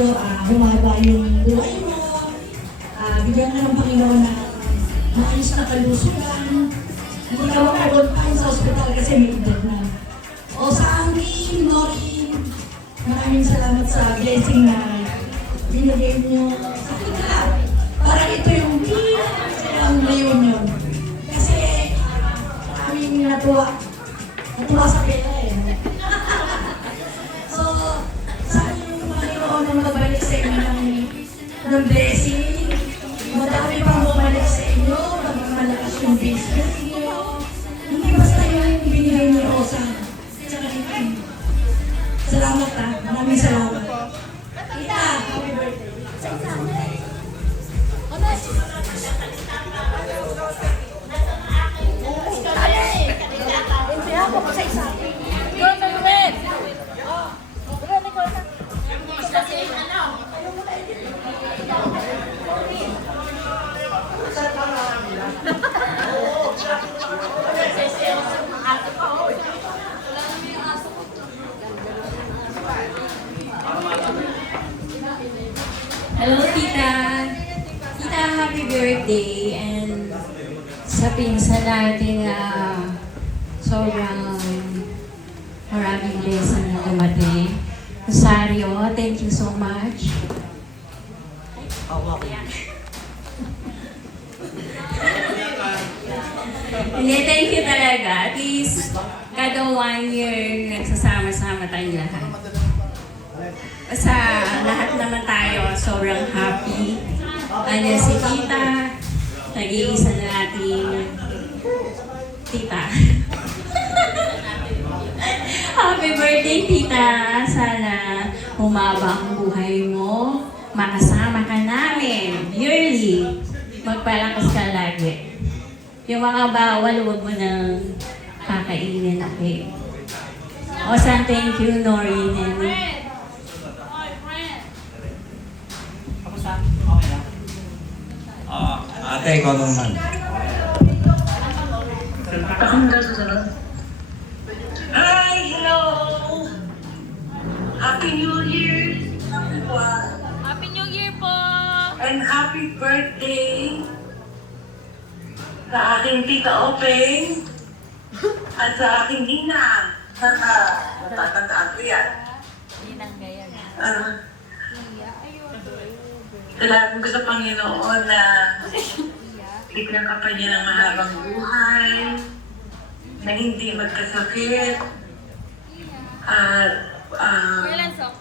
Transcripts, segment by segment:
medyo humaba yung buhay mo. Bigyan ka ng Panginoon na maayos na kalusugan. Hindi ka makapuntahan sa ospital kasi may edad na. O sa amin, Norin, maraming salamat sa blessing na binigay niyo sa kita. Para ito yung pinakasilang reunion. Kasi maraming natuwa sa pera eh. So, sana yung Panginoon na magbalik sa inyo ng blessing. Madami pang bumalik sa inyo, malakas yung business niyo. Hindi basta yung binigay niyo sa kanilang. Salamat maraming salamat. Tita, happy birthday. Hello, Tita. Tita, happy birthday. And sa pinsan natin na sobrang maraming blessing na dumating. Rosario, thank you so much. Hindi, thank you talaga. At least, kada 1 year, nagsasama-sama tayong lahat. Sa lahat naman tayo, sobrang happy. Ano si Tita, nag-iisa na nating Tita. Happy birthday, Tita! Sana humaba ang buhay mo. Makasama ka namin yearly. Magpalakas ka lagi. Yung mga bawal, huwag mo nang kakainin, okay? Osan, thank you, Noreen. Ate, ikaw naman. Hi, hello! Happy New Year, everyone! Happy New Year po! And happy birthday sa aking tita Openg at sa aking ninang. Natatandaan ko yan. Ninang ngayon. Salamat ko sa Panginoon na bigyan ka pa niya ng mahabang buhay, na hindi magkasakit, at Kailan sok?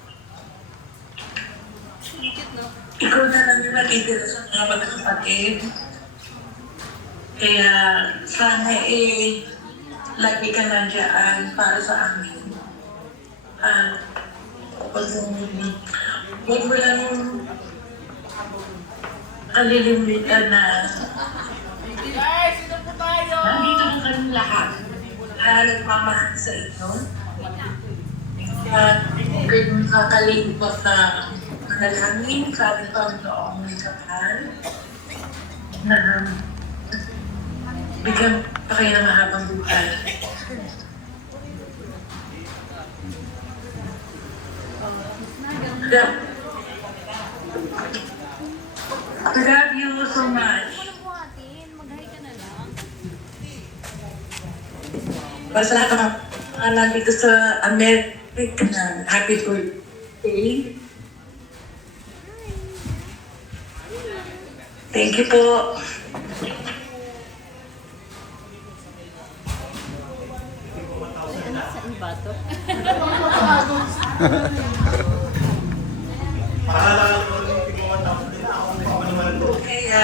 ikaw na lang yung natitira sa mga magkakapatid. Kaya sana lagi ka nandiyan para sa amin. Huwag mo lang kalilimitan na nandito na kami lahat. Nagmamahal sa inyo. At ganyan kakalipat na manalangin sa ating Panginoong kapal. Na bigyan pa kayo ng mahabang buhay. I love you so much. Basta lahat ng mga nandito sa America na happy birthday. Thank you po. Sa iba to? Kaya,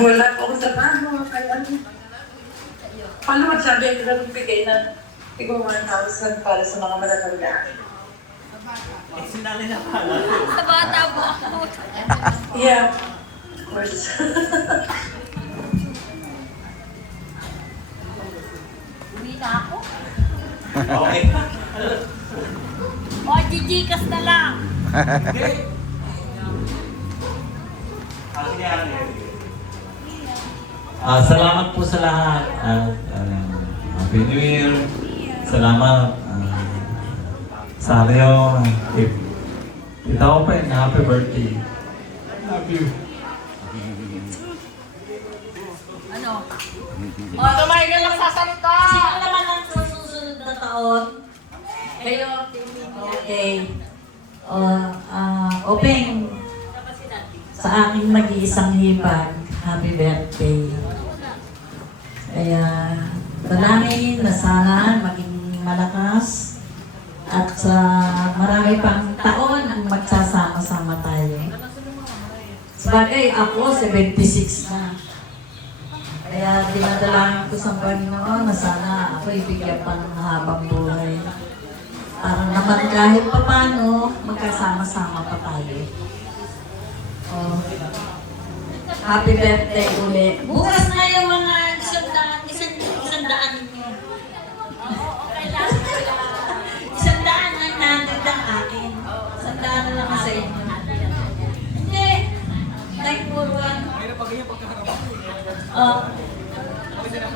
wala po akong trabaho. Kaya, paano magsabi ang nagbigay ng tigong 1,000 para sa mga matatanda? Sa bata po ako. Yeah, of course. Uwi na ako? Okay. O, jijikas na lang. Salamat po sa lahat. Happy New Year. Salamat sa Leo. Tita Open, happy birthday. Love you. Ano? O, tumayo na lang sasalita! Sino naman ang susunod na taon? Kayo? Okay. Open. Sa aking mag-iisang hipag, happy birthday. Kaya, dalangin na sana maging malakas at sa marami pang taon ang magsasama-sama tayo. Sabagay, ako 76 na. Kaya dinadalangin ko sa Panginoon na sana ako ibigyan pa ng habang buhay. Para naman kahit pa paano, magkasama-sama pa tayo. Oh. Happy birthday ulit. Bukas na yung mga isang daan ninyo. Isang daan ang nandun ang akin. Isang daan na lang sa inyo. Hindi. Like for one. Oh.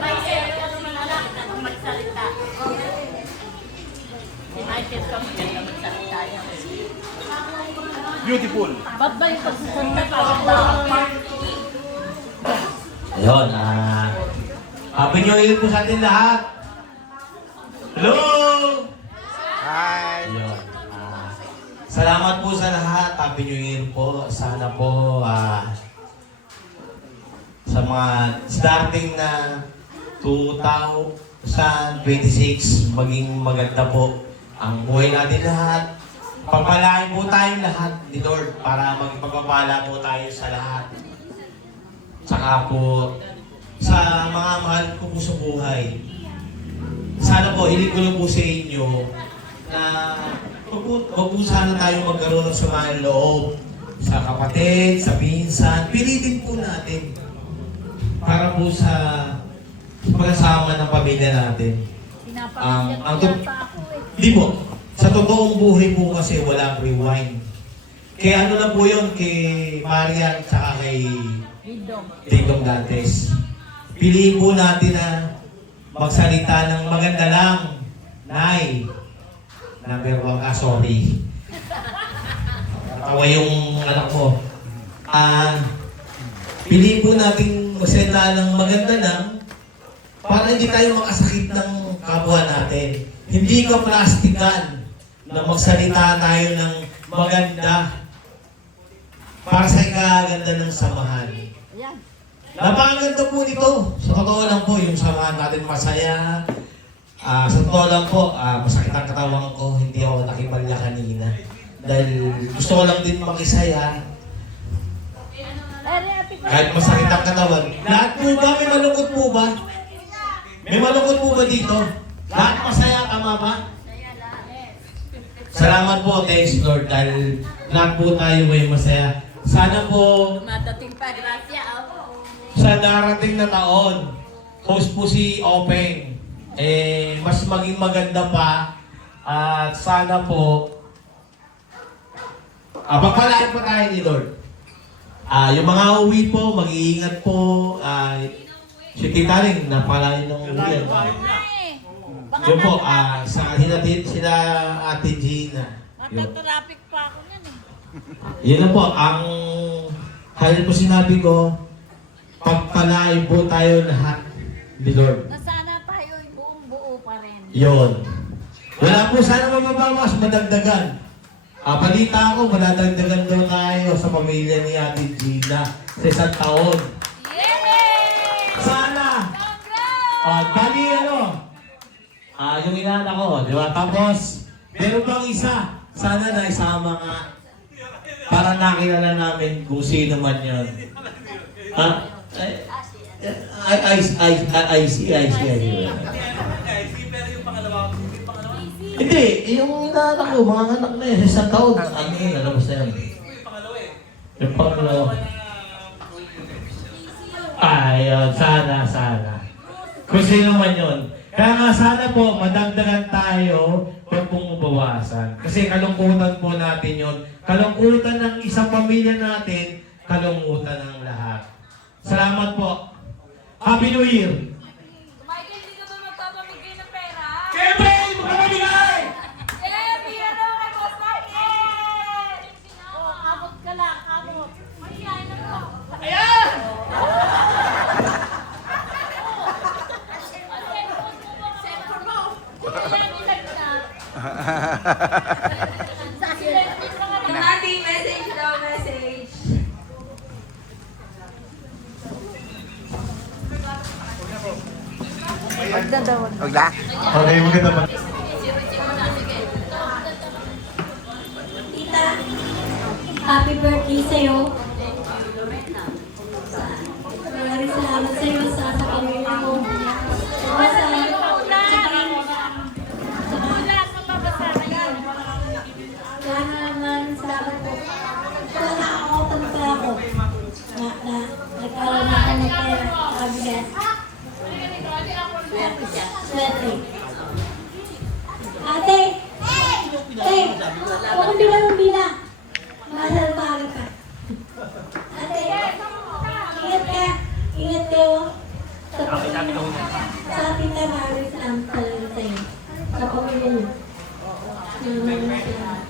May share ka naman anak na magsalita. May share ka maganda magsalita yan. Beautiful. Babay ko sa sanda pa. Ayun, happy New Year po sa atin lahat. Hello! Hi. Ayun, salamat po sa lahat. Happy New Year po. Sana po sa mga starting na 2026 maging maganda po ang buhay natin lahat. Pagpalain po tayong lahat ni Lord para magpagpapala po tayo sa lahat. Saka po sa mga mahal ko po sa buhay. Sana po, hiling ko lang po sa inyo na wag po sana tayo magkaroon ng samahan loob sa kapatid, sa pinsan. Pilitin po natin para po sa pagkasama ng pamilya natin. Pinapakinggan ang ko yata ako eh. Di po. Sa totoong buhay po kasi walang rewind. Kaya ano na po yun kay Marian at saka kay Dingdong Dantes. Piliin po natin na magsalita ng maganda lang. Nay. Number 1 sorry. Natawa yung anak ko. Piliin po natin magsalita ng maganda lang para hindi tayo makasakit ng kapwa natin. Hindi ka plastikan na magsalita tayo ng maganda para sa ikaganda ng samahan. Napakaganda po nito. Sa totoo lang po, yung samahan natin masaya. Sa totoo lang po, masakit ang katawan ko. Hindi ako nakipagya kanina. Dahil gusto ko lang din makisaya. Kahit masakit ang katawan. Lahat po ba? May malungkot po ba? May malungkot po ba dito? Lahat masaya, tama ba? Salamat po, thanks Lord, dahil lahat po tayo may masaya. Sana po, Madating pa, grasya ako. sa darating na taon, host po si Openg, mas maging maganda pa. At sana po, pagpalain po tayo ni Lord. Yung mga uwi po, mag-iingat po. Si Tita Ring, napalain ng uwi. Yun po, sa sila Ate Gina. Yun. Matatraffic pa ako yan eh. Yun na po, ang kaya po sinabi ko, pagpalain po tayo lahat ni Lord. Nasana tayo buong buo pa rin. Yun. Wala po sana mababawas, madagdagan. Balita ko, madadagdagan daw tayo sa pamilya ni Ate Gina sa isang taon. Yay! Sana! Congrats! Bali yung inana ko, di ba? Tapos, meron pang isa. Sana na isama nga. Para nakilala namin kung sino man yun. I see. Hindi, yung inana ko, mga anak na yun, isang taon. Ano yun, nalabas na yan. Yung pangalawa. Ayun, sana. Kung sino man yun. Kaya nga sana po, madagdagan tayo, huwag pong mabawasan. Kasi kalungkutan po natin yun. Kalungkutan ng isang pamilya natin, kalungkutan ng lahat. Salamat po. Happy New Year! Michael, hindi ka ba magpapamigay ng pera? Siyempre, hindi mo ka mabigay! Yay! Bigyan daw kay Boss Michael! Happy message daw, message. Wag na. Okay, maganda ba? Tita, happy birthday sa'yo. Maraming salamat sa'yo sa pamilya mo. Maraming salamat po. Wala ako, tanong ako. Na nagkaroon ako ng pera. Kabigas. Swerte. Ate! Huwag kang bila. Masal bagay ka. Ate, ingat ka. Ingat kayo. Sa ating maraming salamat talaga sa'yo. Sa pamilya niyo. Maraming salamat.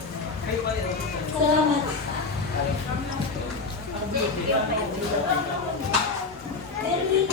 Salamat. Merry.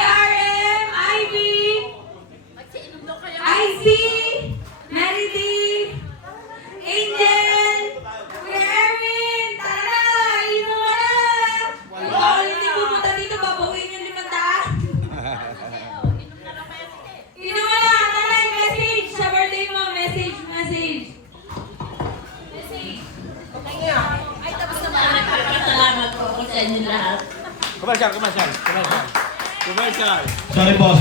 RM, Ivy, IC, Mary D, Angel, Kuya Erwin, tara na, inom ka na. Oh, hindi pupunta dito, babawiin yung 500. Inom ka na, tara, yung message. Sa birthday mo, message. Ay, tapos na ba? Nagpapasalamat po ako sa inyo lahat. Commercial. Sorry po,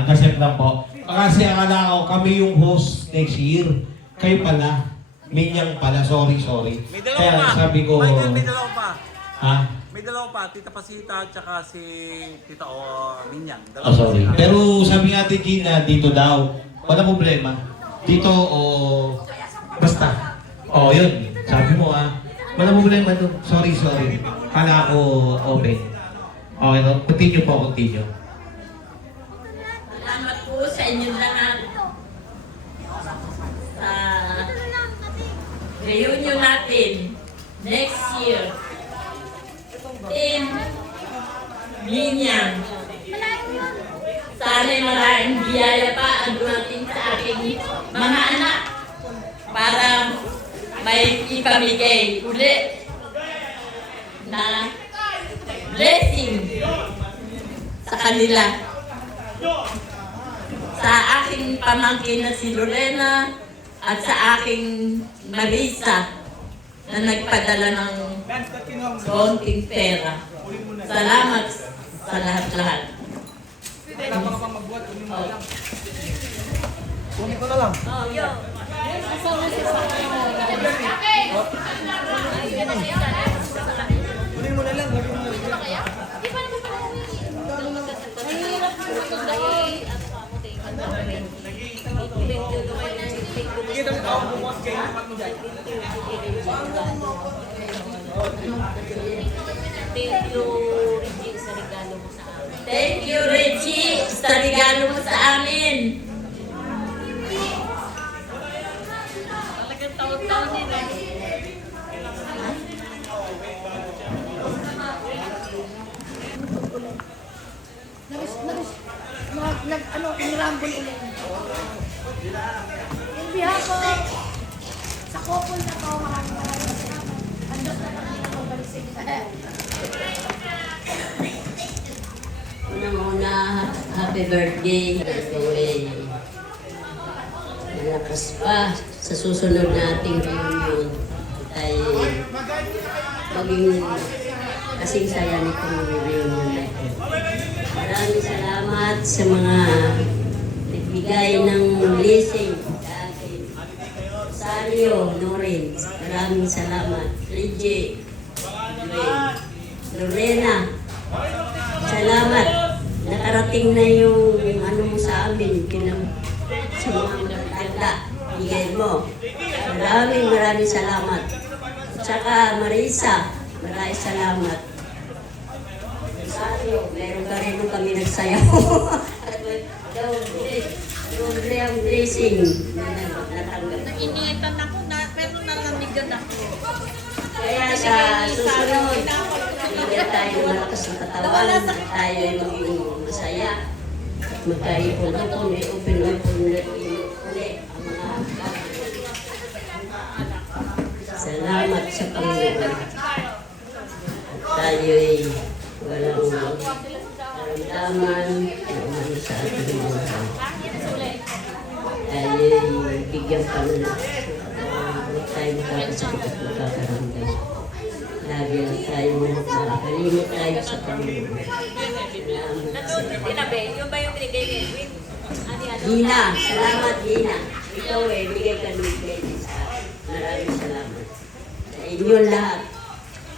intercept lang po. Kasi akala ko kami yung host next year. Kayo pala. Minyang pala, sorry. May dalawa Kaya pa. sabi ko, May dalawa pa. ha? May dalawa pa. Tita Pasita at saka si Tita Minyang. Oh, sorry. Pero sabi nga Ate Gina, dito daw. Wala problema. Dito o basta. Oh, yun. Sabi mo wala problema doon. Sorry. Kala ko open. Okay, no? Continue. Salamat po sa inyo lahat. Sa reunion natin next year. Team Minyang. Sana maraming biyaya pa ang dumating sa aking mga anak para may ipamigay ulit na blessing sa kanila. Sa aking pamangkin na si Lorena at sa aking Marisa na nagpadala ng konting pera. Salamat sa lahat-lahat. Thank you, Reggie, sa regalo mo sa amin. Talagang taon-taon din Nirambol ulit. In behalf of sa couple na to, maraming salamat. Andos na kami na magbalik sa inyo. Unang-una, happy birthday. Malakas pa sa susunod nating reunion. Ay maging kasing saya nitong reunion na ito. Maraming salamat sa mga nagbigay ng blessing sa akin. Rosario, Norin, maraming salamat. Reggie, Lorena, salamat. Nakarating na yung ano mo sa amin, sa mga tanda, bigay mo. Maraming salamat. At saka Marisa, Maraming salamat. Sabi, meron ka rin nung kami nagsayaw. Doble ang blessing na natanggap. Iniitan ako na, pero nalamigan ako. Kaya sa susunod, bigyan tayo ng malakas ng katawan, tayo ay maging masaya. At magkaipon-ipon, may open-open ulit ang mga salamat sa Panginoon. Tayo ay walang karamdaman na umano sa ating buhay. Tayo ay bigyan pa ng huwag tayo magkakasakit at magkakaramdam. Lagi lang tayo makakalimot tayo sa Panginoon. Tinabi, yung ba yung binigay ni Edwin? Gina, salamat Gina. Ikaw bigay ka ng blessing sa akin. Maraming salamat. Sa inyong lahat.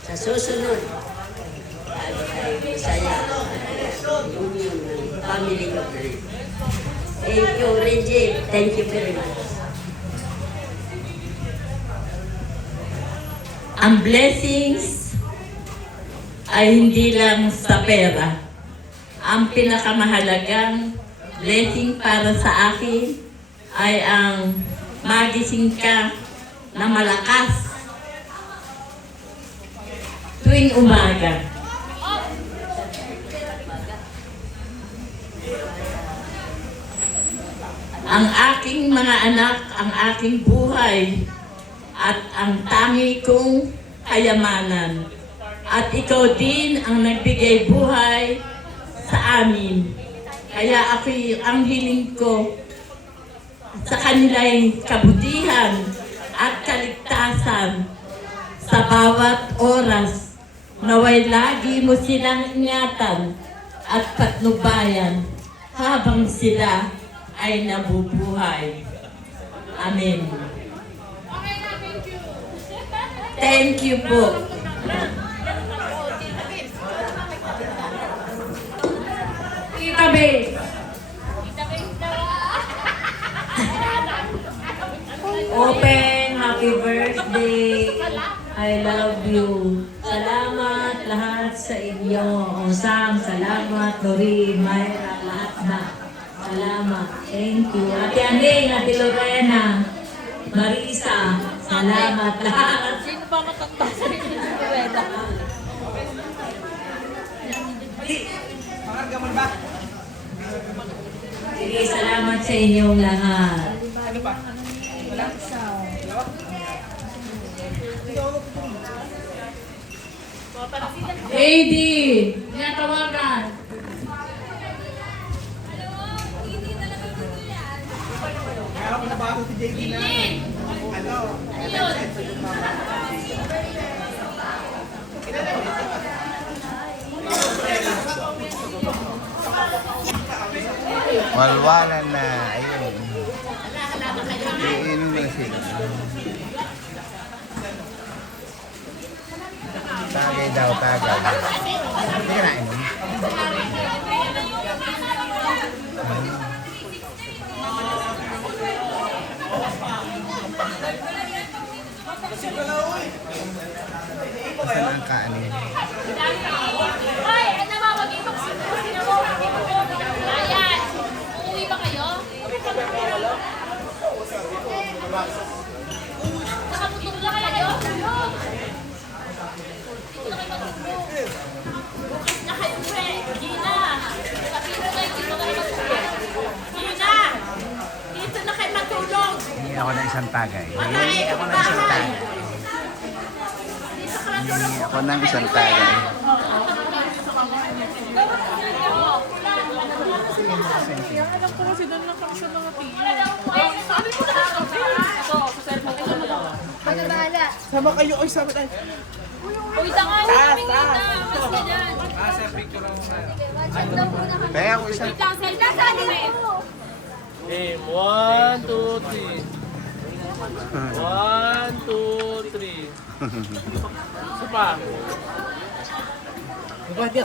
Sa susunod, tayo masaya. Union ng family of Red. Thank you, Reggie. Thank you very much. Ang blessings ay hindi lang sa pera. Ang pinakamahalagang blessing para sa akin ay ang magising ka na malakas tuwing umaga. Ang aking mga anak, ang aking buhay, at ang tangi kong kayamanan. At ikaw din ang nagbigay buhay sa amin. Kaya ang hiling ko sa kanila'y kabutihan at kaligtasan sa bawat oras. Naway lagi mo silang ingatan at patnubayan habang sila ay nabubuhay. Amen. Thank you po. Tita Babe. Open, happy birthday. I love you. Salamat lahat sa inyo. O Sam, salamat. Doreen, Myra, lahat na. Salamat. Thank you. Ate Aning, Ate Lorena, Marisa, salamat lahat. Sino ba matanda sa inyo si Rueda? Sige, salamat sa inyong lahat. AD, tinatawagan. Walwalan na, ayun. Iinom na sila. Tagay daw, tagay. Hindi ka na inom. Saan ang kaanin? Hoy, ano ba? Mag-ibang sino mo? Ayan. Uuwi ba kayo? Nakaputong na kayo? Bukas na kayo, pre. Gina. Sabi mo kayo, dito kayo matulog. Gina. Dito na kayo matulog. Hindi ako ng isang tagay. Matayin Hindi ko ako ng isang bahay. tagay. Dito ka matulog. Hindi ako ng isang tagay. Alam ko kasi doon lang kami sa mga tingin. Sabi ko na ito, sa cellphone ko na lang. Pagkabala. Sama kayo, oy, sabi tayo. Uy, tangan mo kami kita. Mas ka dyan. Kaya ako isang... Wait lang, cellphone sa akin mo. Game, 1, 2, 3. 1, 2, 3. Isa pa. Okay,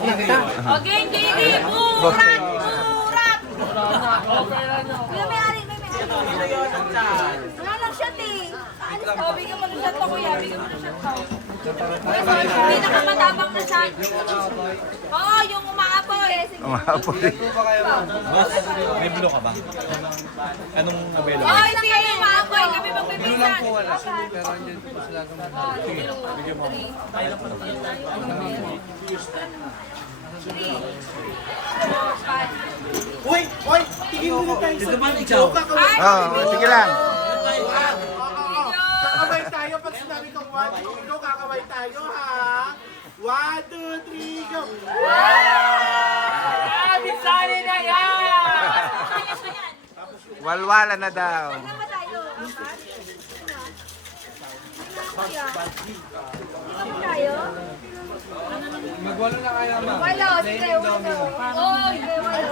Dini. Burat! Burat! Okay na nyo. May-ari. Wala lang shot eh. O, bigyan mo ng shot pa, kuya. Bigyan mo ng shot pa. Pinakamatabang na siya. Oo, yung umaapoy. Umapoy. May bilo ka ba? Anong nabelo? Oo, hindi kayo umaapoy. Kami magpipisan. Uy! Uy! Tigil mo na tayo sa video. Sige lang. Kakaway tayo pag sinabi kong 1, 2, go. Kakaway tayo, ha? 1, 2, 3, go! Walwala na daw. Magwalo na kaya, ma. Wala, sige, wala. Oo, sige, wala.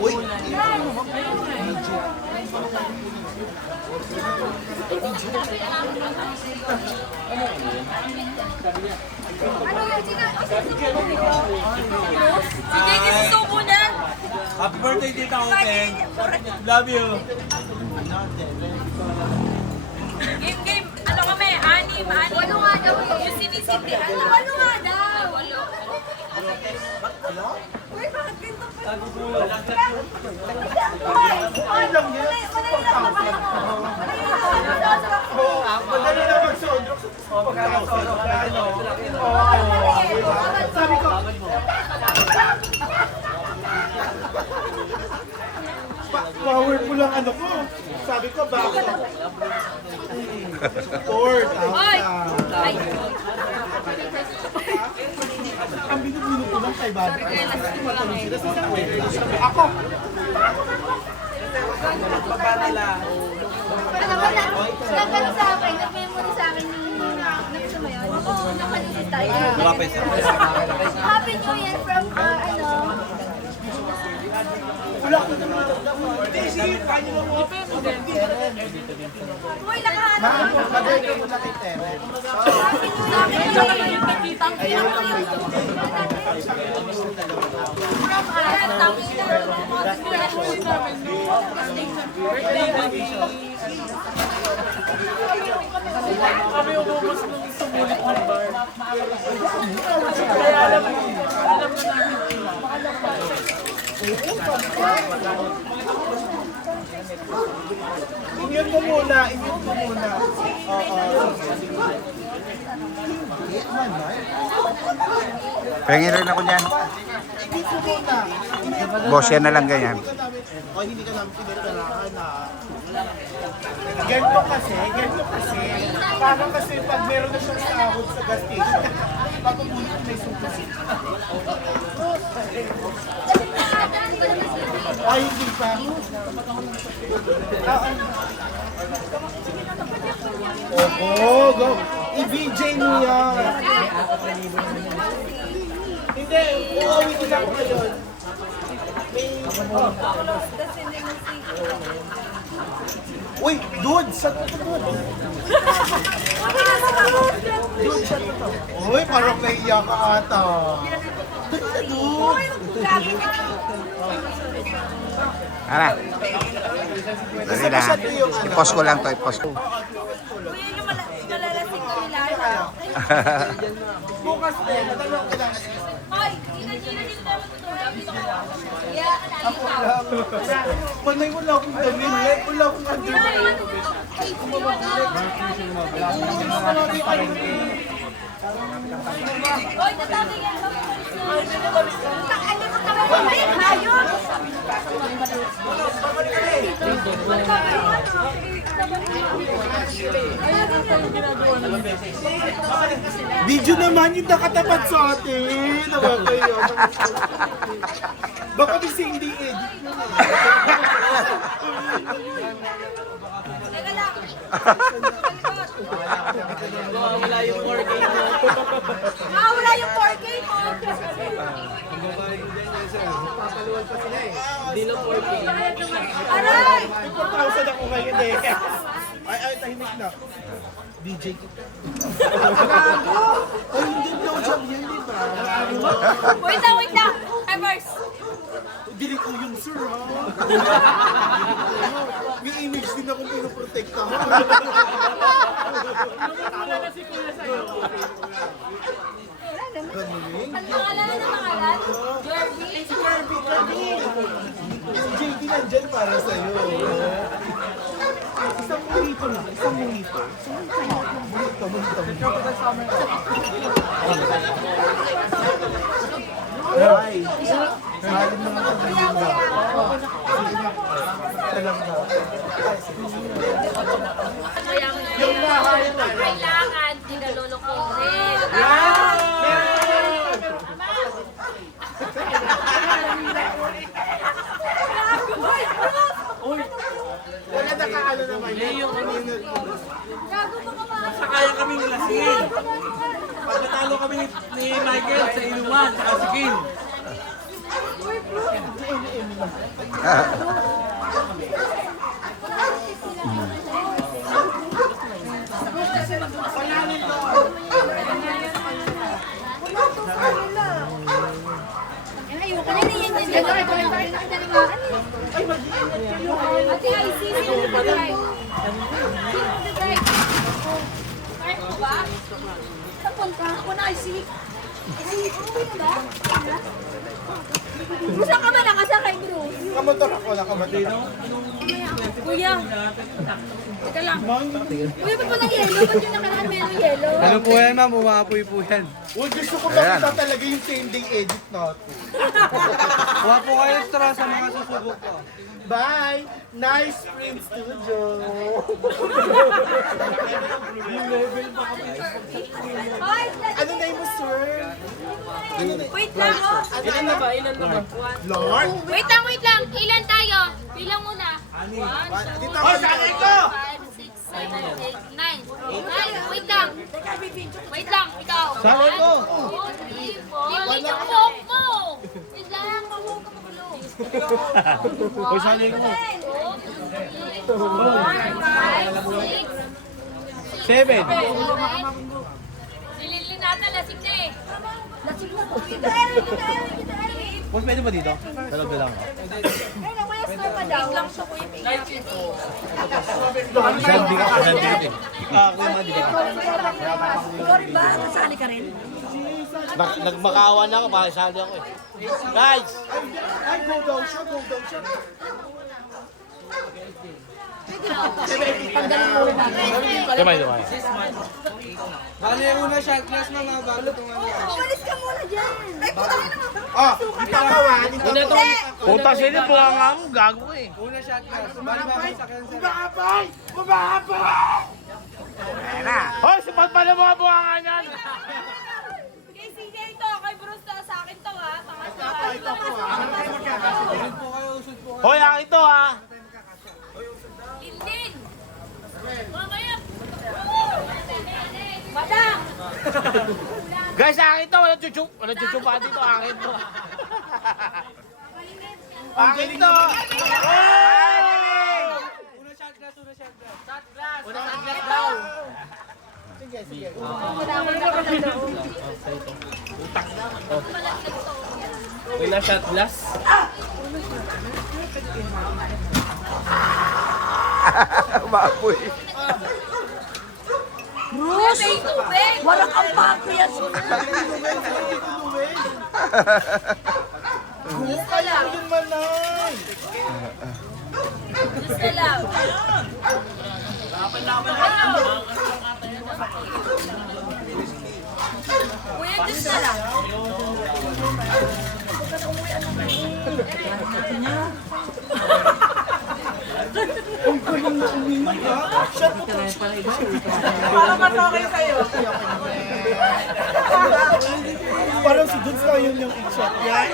Uy! Ano yun? Sige, kisusubo niyan. Happy birthday, Tita Open. Love you. Game. Ano kami? Anim. Walo nga daw eh. Yung sinisindihan. Walo nga daw. Walo. Uy, bakit ganito pa? Uy, lang yun. Madali na mag-sodrok. Pagkakasodrok na ano. Sabi ko, powerful lang ano ko. Sabi ko, bakit? Support. Ay! Ay! Ang binubulong ko lang kay Bobby. Ako! Ano ba na? Nagano sa akin, nag-memory sa akin yung nakita mo yun? Oo, nakalulit tayo. Happy New Year from, ano? Wala ko na Hindi, sige, paano mo? Uy, nakahanap. Mag-birthday mo na kay Tere. Happy New Year. Yung nakikitang from, Kami umubos nung sumulit ng bar. Kaya alam na namin. Immune mo muna, Oo. Pengen rin ako niyan. Boss, yan na lang ganyan. O, hindi ka namin pinagkarahan na. Ganito kasi. Parang kasi pag meron na siyang sahod sa gas station, papabulit may sukas. Ay, hindi pa. Oo, go. I-VJ mo yan. Hindi, uuwi din ako ngayon. Uy, dude, saan ka to, dude? Dude, saan ka to? Uy, parang naiiyak ka ata. Dali na, dude. Ara. Dali na. I-post ko lang to, i-post ko. Uy, yung malalasing kami lahat. Bukas din, natanong ko lang. Hoy, Gina, dito tayo matutulog. Dito ka lang. Yeah. Manay, wala akong damit. Wala akong underwear. Hoy, tatabi yan. Ano ka naman ba yan? Hayop! Video naman yung nakatapat sa atin. Nakakayo. Baka di hindi edit mo na. Teka lang. Wala yung 4K mo. Wala yung 4K mo. Papaluwal pa sila eh. Hindi lang 4K. Aray! 4,000 ako ngayon eh. Ay, tahimik na. DJ ko. Ay, hindi blow job yan, di ba? Wait lang. Emers. Dili ko yung sir, ha? May image din akong pinoprotekta. Wala na si Kuya sa'yo. para sa'yo. Isang mojito lang, isang mojito. Mojito. Ay, mahalin mo lang sa linda. Kailangan, dinalolokohin. Wala na kaano naman. Yung kaninot ko. Sakaya kami nila Sin. Pagkatalo kami ni Michael sa inuman, sa si Kim. Ayoko na yan. Ate, I see you. Sino nag-drive? Kaya mo ba? Saan ka? Ako na, I see. Umuwi na ba? Saan ka ba nakasakay, bro? Nakamotor ako, nakamotor. Kuya. Teka lang. Kuya, ba't walang yelo? Ba't yung nakaraan merong yelo? Ano po yan, ma'am? Umapoy po yan. Uy, gusto ko makita talaga yung same day edit natin. Kuha po kayo extra sa mga susubok ko. Bye! Nice Print Studio! Yung level pa kami. Ano name mo, sir? Wait lang, oh. Ilan na ba? Lord? Wait lang. Ilan tayo? Bilang muna. 1, 2, 3, 4, 5, 6, 7, 8, 9. Wait lang, ikaw. Sanay ko. 1, 2, 3, 4. Yung buhok mo. Wait lang, mahuhog ka makulong. Uy, sanay ko. 2, 3, 4, 5, 6, 7. Sililin natin, lasing na eh. Lasing na po. Kita Eric. Boss, pwede ba dito? Talog na lang. Lang siya po yung Sandi ka. Ako yung mga dito. Ikaw rin ba? Kasali ka rin? Nagmakaawa na ako, pakisali ako eh. Guys! Ay, go down siya. Kamay naman. Bali yung una shot class na nga bago itong ano. Umalis ka muna dyan. Ay, puta ka naman. Ah, ipakawan. Puta sila po ang gago eh. Una shot class. Bali ba kayo sa kansa? Mababay! Ayan na. Hoy, sapat pa na mga buhangan yan. Kay CJ ito, kay Bruce to, sa akin to ha. Usod po kayo, usod po kayo. Hoy, ang ito ha. Lindin. Mamaya. Madam. Guys, akin to. Walang chuchupa dito. Akin to. Akin to. Una shot class. Una shot class daw. Sige. Una shot glass. Umapoy. Bruce. May tubig. Walang kampako yan. Gusto lang. Yung manay. Gusto lang. Kuya, gusto lang. Para matokay sa'yo. Parang si Dudes na yun yung shot. Yan.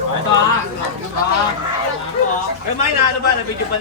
Ito ha. Eh, may na ano ba? Na video pa